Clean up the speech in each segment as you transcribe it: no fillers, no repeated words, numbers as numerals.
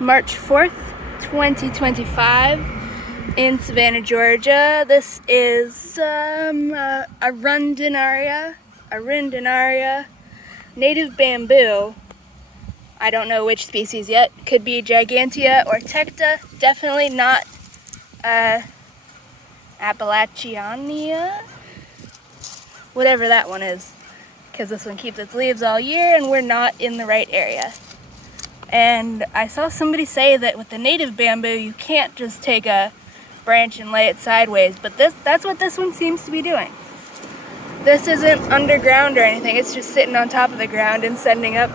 March 4th, 2025 in Savannah, Georgia. This is Arundinaria native bamboo. I don't know which species yet. Could be Gigantea or Tecta. Definitely not Appalachiania. Whatever that one is. Because this one keeps its leaves all year and we're not in the right area. And I saw somebody say that with the native bamboo, you can't just take a branch and lay it sideways, but that's what this one seems to be doing. This isn't underground or anything, it's just sitting on top of the ground and sending up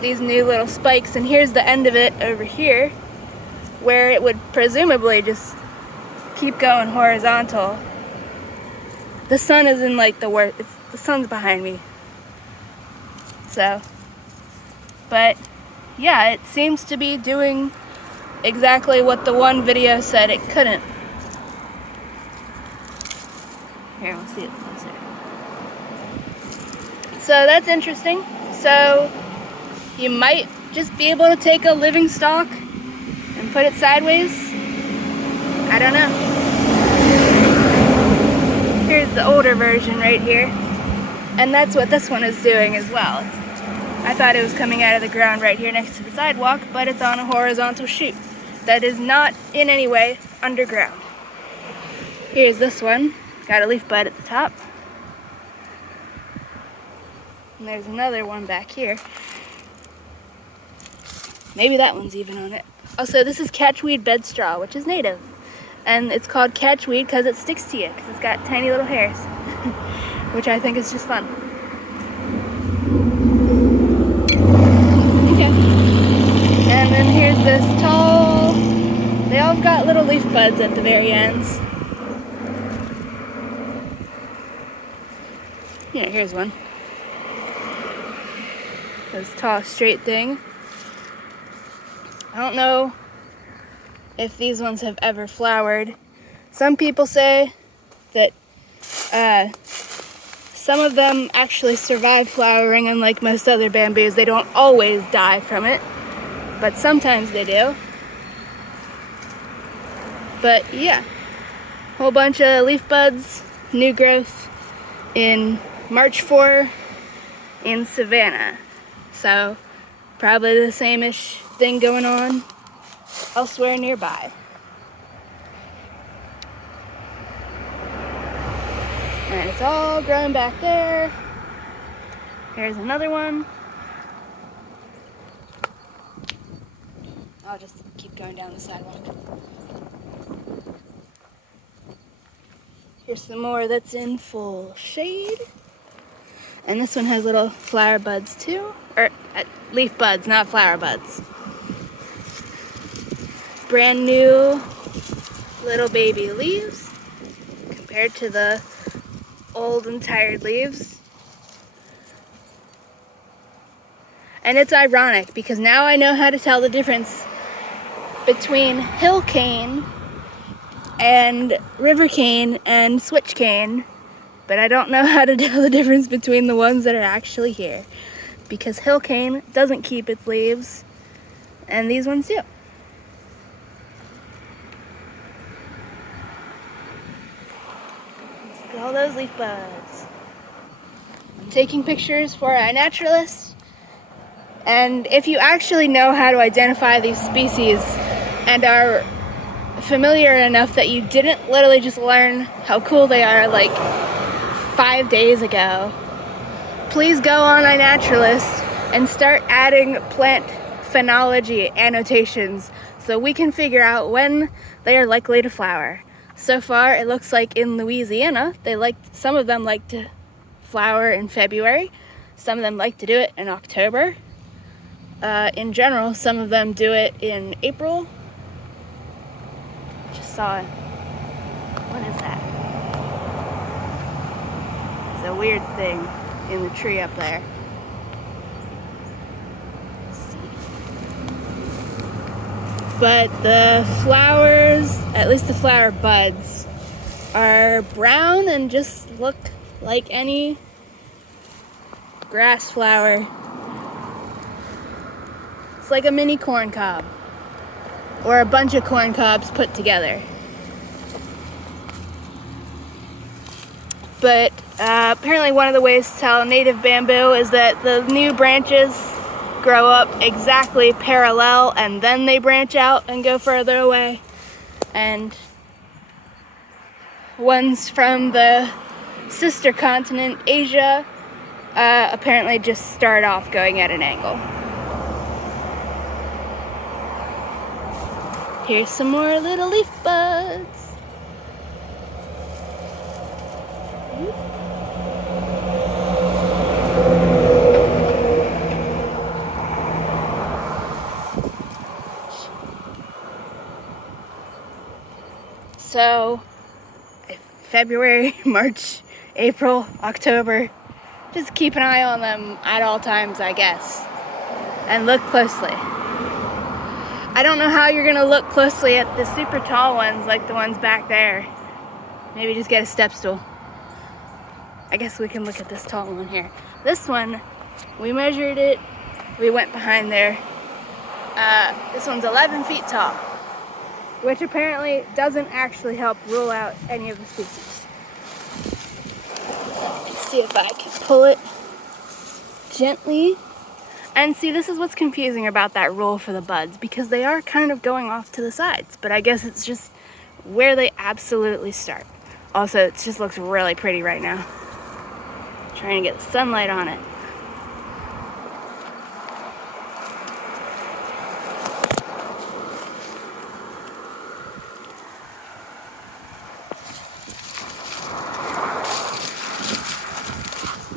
these new little spikes, and here's the end of it over here, where it would presumably just keep going horizontal. The sun is in like the worst, the sun's behind me. So, but yeah, it seems to be doing exactly what the one video said it couldn't. Here, we'll see it closer. So that's interesting. So you might just be able to take a living stalk and put it sideways. I don't know. Here's the older version right here. And that's what this one is doing as well. I thought it was coming out of the ground right here next to the sidewalk, but it's on a horizontal shoot that is not in any way underground. Here's this one. Got a leaf bud at the top. And there's another one back here. Maybe that one's even on it. Also, this is catchweed bed straw, which is native. And it's called catchweed because it sticks to you, because it's got tiny little hairs, which I think is just fun. And then here's this tall, they all got little leaf buds at the very ends. Yeah, here's one. This tall, straight thing. I don't know if these ones have ever flowered. Some people say that some of them actually survive flowering, unlike most other bamboos. They don't always die from it, but sometimes they do. But yeah, whole bunch of leaf buds, new growth in March 4 in Savannah. So probably the same-ish thing going on elsewhere nearby. And it's all growing back there. Here's another one. I'll just keep going down the sidewalk. Here's some more that's in full shade. And this one has little flower buds too. Or leaf buds, not flower buds. Brand new little baby leaves compared to the old and tired leaves. And it's ironic because now I know how to tell the difference between hill cane and river cane and switch cane, but I don't know how to tell the difference between the ones that are actually here, because hill cane doesn't keep its leaves and these ones do. Look at all those leaf buds. I'm taking pictures for iNaturalist, and if you actually know how to identify these species and are familiar enough that you didn't literally just learn how cool they are like 5 days ago, please go on iNaturalist and start adding plant phenology annotations so we can figure out when they are likely to flower. So far, it looks like in Louisiana, some of them like to flower in February, some of them like to do it in October. In general, some of them do it in April. Just saw it. What is that? It's a weird thing in the tree up there. Let's see. But the flowers, at least the flower buds, are brown and just look like any grass flower. It's like a mini corn cob, or a bunch of corn cobs put together. But apparently one of the ways to tell native bamboo is that the new branches grow up exactly parallel and then they branch out and go further away. And ones from the sister continent, Asia, apparently just start off going at an angle. Here's some more little leaf buds. So, February, March, April, October, just keep an eye on them at all times, I guess, and look closely. I don't know how you're gonna look closely at the super tall ones like the ones back there. Maybe just get a step stool. I guess we can look at this tall one here. This one, we measured it, we went behind there. This one's 11 feet tall, which apparently doesn't actually help rule out any of the species. Let's see if I can pull it gently. And see, this is what's confusing about that rule for the buds, because they are kind of going off to the sides, but I guess it's just where they absolutely start. Also, it just looks really pretty right now. Trying to get the sunlight on it.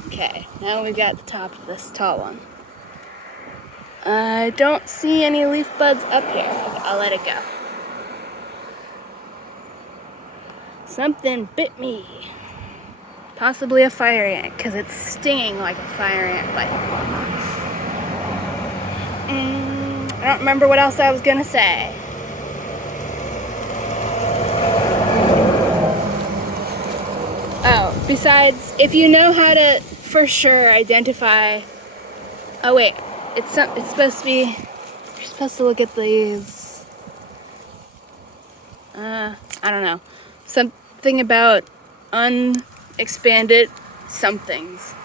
Okay, now we've got the top of this tall one. I don't see any leaf buds up here. I'll let it go. Something bit me. Possibly a fire ant, because it's stinging like a fire ant bite. I don't remember what else I was gonna say. Oh, besides, if you know how to for sure identify... Oh wait, it's supposed to be... You're supposed to look at these... I don't know. Something about unexpanded somethings.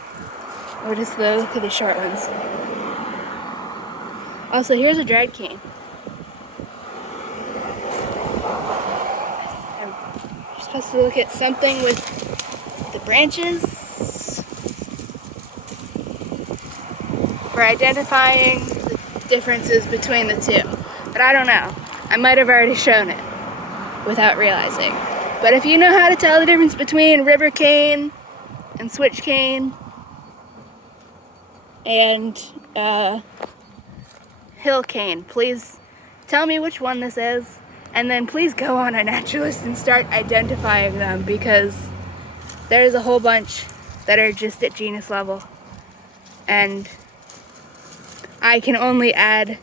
Or just look at the short ones. Also, here's a dried cane. You're supposed to look at something with the branches for identifying the differences between the two. But I don't know. I might have already shown it without realizing. But if you know how to tell the difference between river cane and switch cane and hill cane, please tell me which one this is, and then please go on a naturalist and start identifying them, because there's a whole bunch that are just at genus level, and I can only add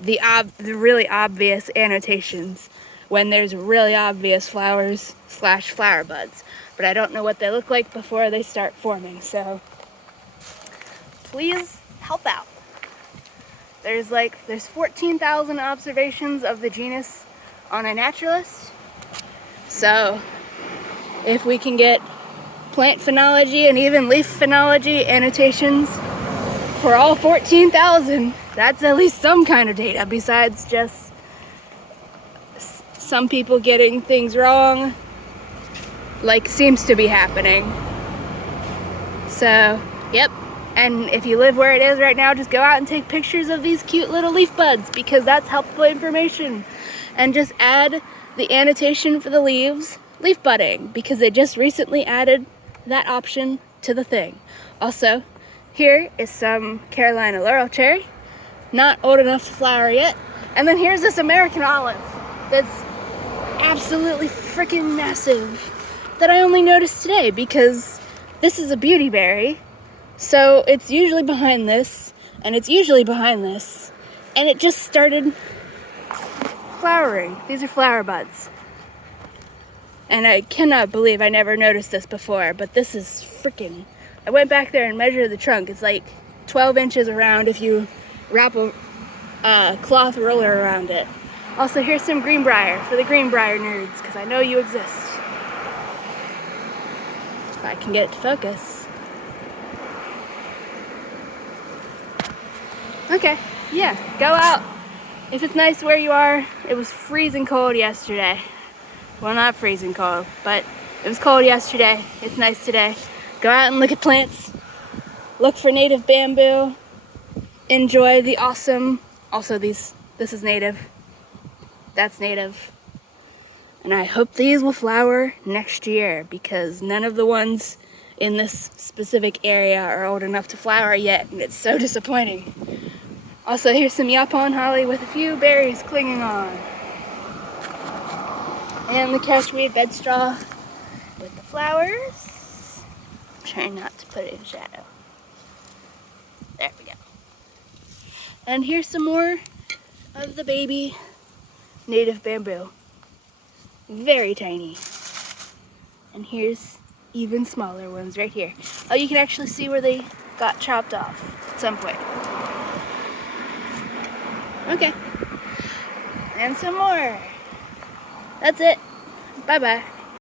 the really obvious annotations when there's really obvious flowers / flower buds, but I don't know what they look like before they start forming, so please help out. There's 14,000 observations of the genus on a naturalist, so if we can get plant phenology and even leaf phenology annotations for all 14,000, that's at least some kind of data besides just some people getting things wrong, like seems to be happening. So, yep. And if you live where it is right now, just go out and take pictures of these cute little leaf buds, because that's helpful information. And just add the annotation for the leaves, leaf budding, because they just recently added that option to the thing. Also, here is some Carolina laurel cherry, not old enough to flower yet. And then here's this American olive that's absolutely freaking massive that I only noticed today, because this is a beauty berry. So it's usually behind this, and it's usually behind this, and it just started flowering. These are flower buds. And I cannot believe I never noticed this before, but this is freaking... I went back there and measured the trunk. It's like 12 inches around if you wrap cloth roller around it. Also, here's some greenbrier for the greenbrier nerds, because I know you exist. If I can get it to focus. Okay, yeah, go out. If it's nice where you are, it was freezing cold yesterday. Well, not freezing cold, but it was cold yesterday. It's nice today. Go out and look at plants. Look for native bamboo. Enjoy the awesome. Also, this is native. That's native. And I hope these will flower next year, because none of the ones in this specific area are old enough to flower yet, and it's so disappointing. Also, here's some yapon holly with a few berries clinging on. And the cashweed bedstraw with the flowers. I'm trying not to put it in shadow. There we go. And here's some more of the baby native bamboo. Very tiny. And here's even smaller ones right here. Oh, you can actually see where they got chopped off at some point. Okay. And some more. That's it. Bye-bye.